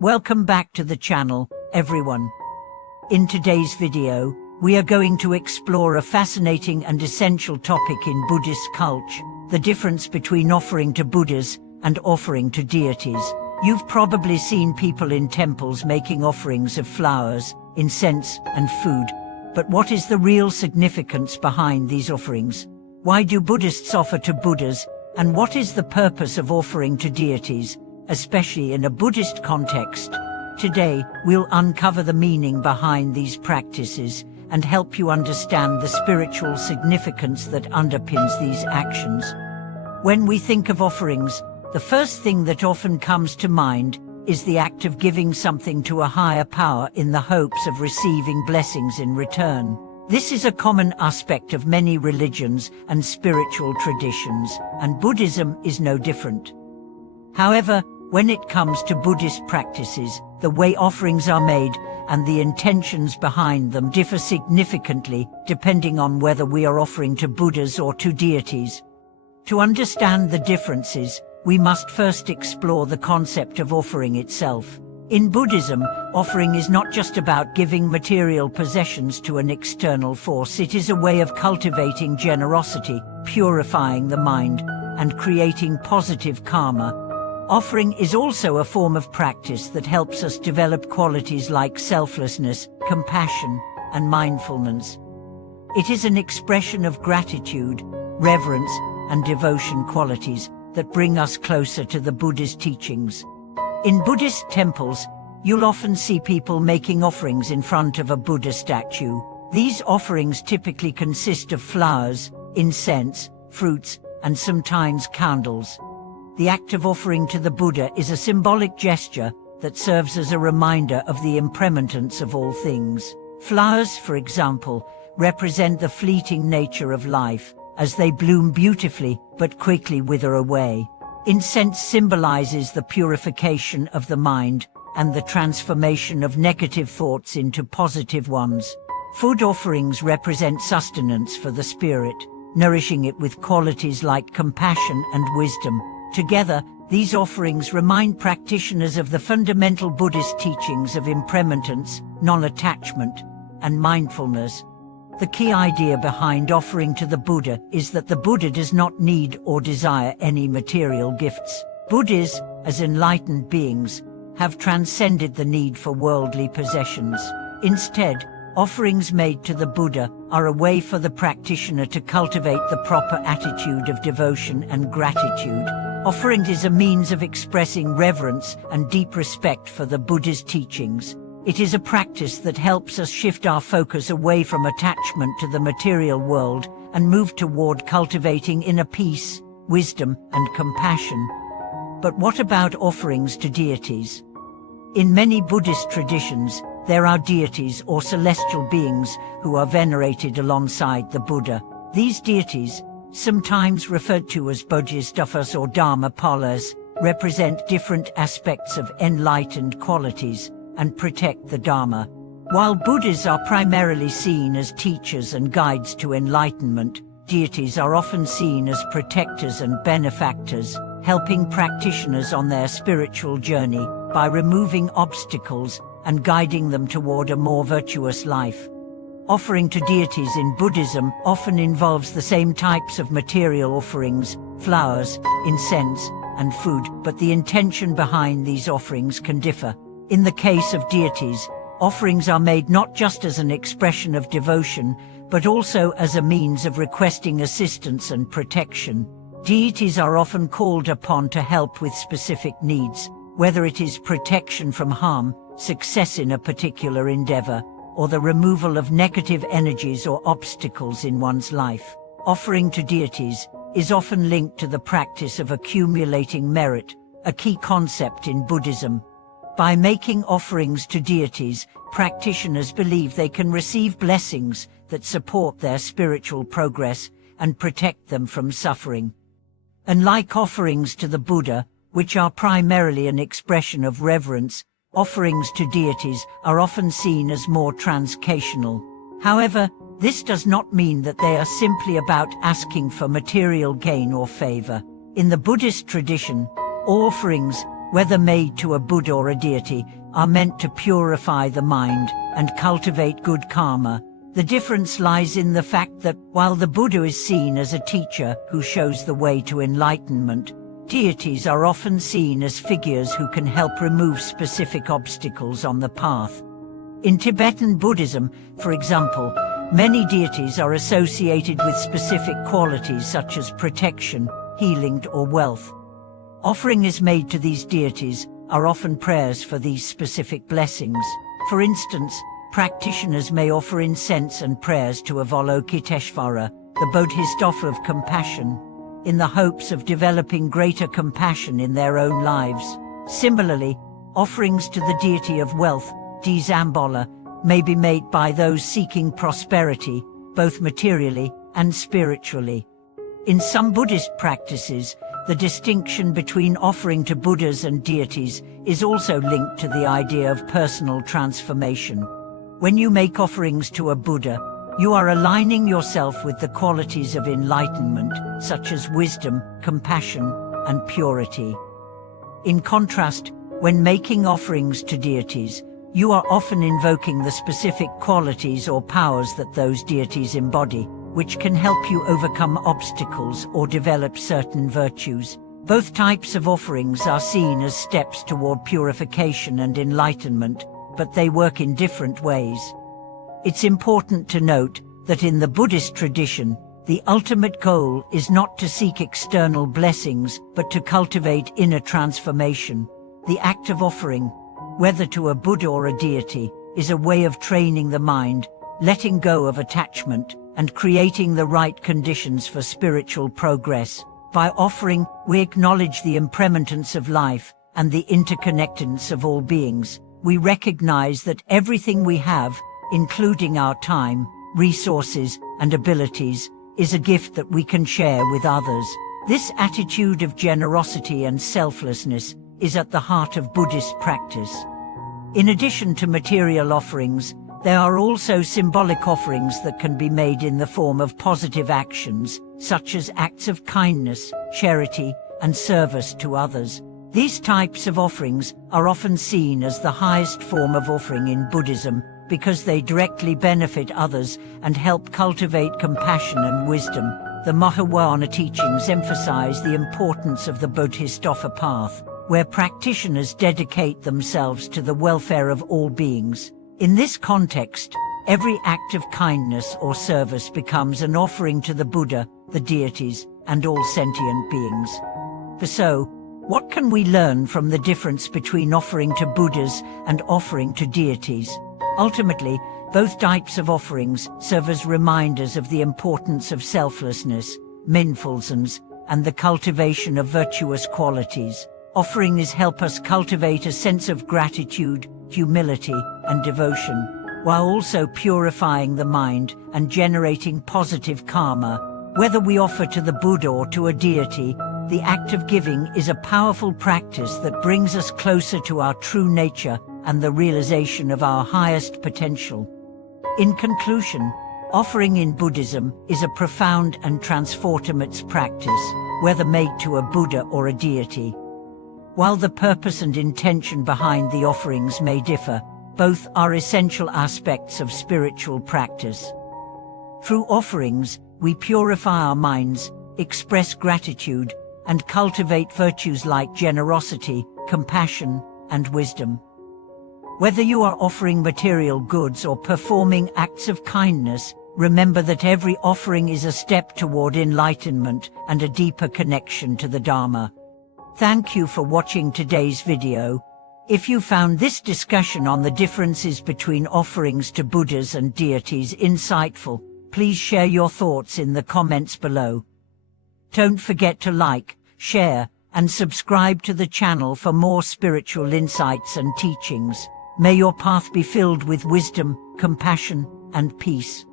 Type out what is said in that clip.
Welcome back to the channel, everyone. In today's video, we are going to explore a fascinating and essential topic in Buddhist culture, the difference between offering to Buddhas and offering to deities. You've probably seen people in temples making offerings of flowers, incense, and food. But what is the real significance behind these offerings? Why do Buddhists offer to Buddhas, and what is the purpose of offering to deities, especially in a Buddhist context? Today, we'll uncover the meaning behind these practices and help you understand the spiritual significance that underpins these actions. When we think of offerings, the first thing that often comes to mind is the act of giving something to a higher power in the hopes of receiving blessings in return. This is a common aspect of many religions and spiritual traditions, and Buddhism is no different. However, when it comes to Buddhist practices, the way offerings are made and the intentions behind them differ significantly, depending on whether we are offering to Buddhas or to deities. To understand the differences, we must first explore the concept of offering itself. In Buddhism, offering is not just about giving material possessions to an external force. It is a way of cultivating generosity, purifying the mind, and creating positive karma. Offering is also a form of practice that helps us develop qualities like selflessness, compassion, and mindfulness. It is an expression of gratitude, reverence, and devotion, qualities that bring us closer to the Buddha's teachings. In Buddhist temples, you'll often see people making offerings in front of a Buddha statue. These offerings typically consist of flowers, incense, fruits, and sometimes candles. The act of offering to the Buddha is a symbolic gesture that serves as a reminder of the impermanence of all things. Flowers, for example, represent the fleeting nature of life, as they bloom beautifully but quickly wither away. Incense symbolizes the purification of the mind and the transformation of negative thoughts into positive ones. Food offerings represent sustenance for the spirit, nourishing it with qualities like compassion and wisdom. Together, these offerings remind practitioners of the fundamental Buddhist teachings of impermanence, non-attachment, and mindfulness. The key idea behind offering to the Buddha is that the Buddha does not need or desire any material gifts. Buddhas, as enlightened beings, have transcended the need for worldly possessions. Instead, offerings made to the Buddha are a way for the practitioner to cultivate the proper attitude of devotion and gratitude. Offering is a means of expressing reverence and deep respect for the Buddha's teachings. It is a practice that helps us shift our focus away from attachment to the material world and move toward cultivating inner peace, wisdom, and compassion. But what about offerings to deities? In many Buddhist traditions, there are deities or celestial beings who are venerated alongside the Buddha. These deities, sometimes referred to as bodhisattvas or dharmapalas, represent different aspects of enlightened qualities and protect the Dharma. While Buddhas are primarily seen as teachers and guides to enlightenment, deities are often seen as protectors and benefactors, helping practitioners on their spiritual journey by removing obstacles and guiding them toward a more virtuous life. Offering to deities in Buddhism often involves the same types of material offerings, flowers, incense, and food, but the intention behind these offerings can differ. In the case of deities, offerings are made not just as an expression of devotion, but also as a means of requesting assistance and protection. Deities are often called upon to help with specific needs, whether it is protection from harm, success in a particular endeavor, or the removal of negative energies or obstacles in one's life. Offering to deities is often linked to the practice of accumulating merit, a key concept in Buddhism. By making offerings to deities, practitioners believe they can receive blessings that support their spiritual progress and protect them from suffering. Unlike offerings to the Buddha, which are primarily an expression of reverence, offerings to deities are often seen as more transactional. However, this does not mean that they are simply about asking for material gain or favor. In the Buddhist tradition, offerings, whether made to a Buddha or a deity, are meant to purify the mind and cultivate good karma. The difference lies in the fact that, while the Buddha is seen as a teacher who shows the way to enlightenment, deities are often seen as figures who can help remove specific obstacles on the path. In Tibetan Buddhism, for example, many deities are associated with specific qualities such as protection, healing, or wealth. Offering is made to these deities are often prayers for these specific blessings. For instance, practitioners may offer incense and prayers to Avalokiteshvara, the Bodhisattva of compassion, in the hopes of developing greater compassion in their own lives. Similarly, offerings to the deity of wealth, Dzambola, may be made by those seeking prosperity, both materially and spiritually. In some Buddhist practices, the distinction between offering to Buddhas and deities is also linked to the idea of personal transformation. When you make offerings to a Buddha, you are aligning yourself with the qualities of enlightenment, such as wisdom, compassion, and purity. In contrast, when making offerings to deities, you are often invoking the specific qualities or powers that those deities embody, which can help you overcome obstacles or develop certain virtues. Both types of offerings are seen as steps toward purification and enlightenment, but they work in different ways. It's important to note that in the Buddhist tradition, the ultimate goal is not to seek external blessings, but to cultivate inner transformation. The act of offering, whether to a Buddha or a deity, is a way of training the mind, letting go of attachment, and creating the right conditions for spiritual progress. By offering, we acknowledge the impermanence of life and the interconnectedness of all beings. We recognize that everything we have, including our time, resources, and abilities, is a gift that we can share with others. This attitude of generosity and selflessness is at the heart of Buddhist practice. In addition to material offerings, there are also symbolic offerings that can be made in the form of positive actions, such as acts of kindness, charity, and service to others. These types of offerings are often seen as the highest form of offering in Buddhism because they directly benefit others and help cultivate compassion and wisdom. The Mahayana teachings emphasize the importance of the Bodhisattva path, where practitioners dedicate themselves to the welfare of all beings. In this context, every act of kindness or service becomes an offering to the Buddha, the deities, and all sentient beings. So, what can we learn from the difference between offering to Buddhas and offering to deities? Ultimately, both types of offerings serve as reminders of the importance of selflessness, mindfulness, and the cultivation of virtuous qualities. Offerings help us cultivate a sense of gratitude, humility, and devotion, while also purifying the mind and generating positive karma. Whether we offer to the Buddha or to a deity, the act of giving is a powerful practice that brings us closer to our true nature and the realization of our highest potential. In conclusion, offering in Buddhism is a profound and transformative practice, whether made to a Buddha or a deity. While the purpose and intention behind the offerings may differ, both are essential aspects of spiritual practice. Through offerings, we purify our minds, express gratitude, and cultivate virtues like generosity, compassion, and wisdom. Whether you are offering material goods or performing acts of kindness, remember that every offering is a step toward enlightenment and a deeper connection to the Dharma. Thank you for watching today's video. If you found this discussion on the differences between offerings to Buddhas and deities insightful, please share your thoughts in the comments below. Don't forget to like, share, and subscribe to the channel for more spiritual insights and teachings. May your path be filled with wisdom, compassion, and peace.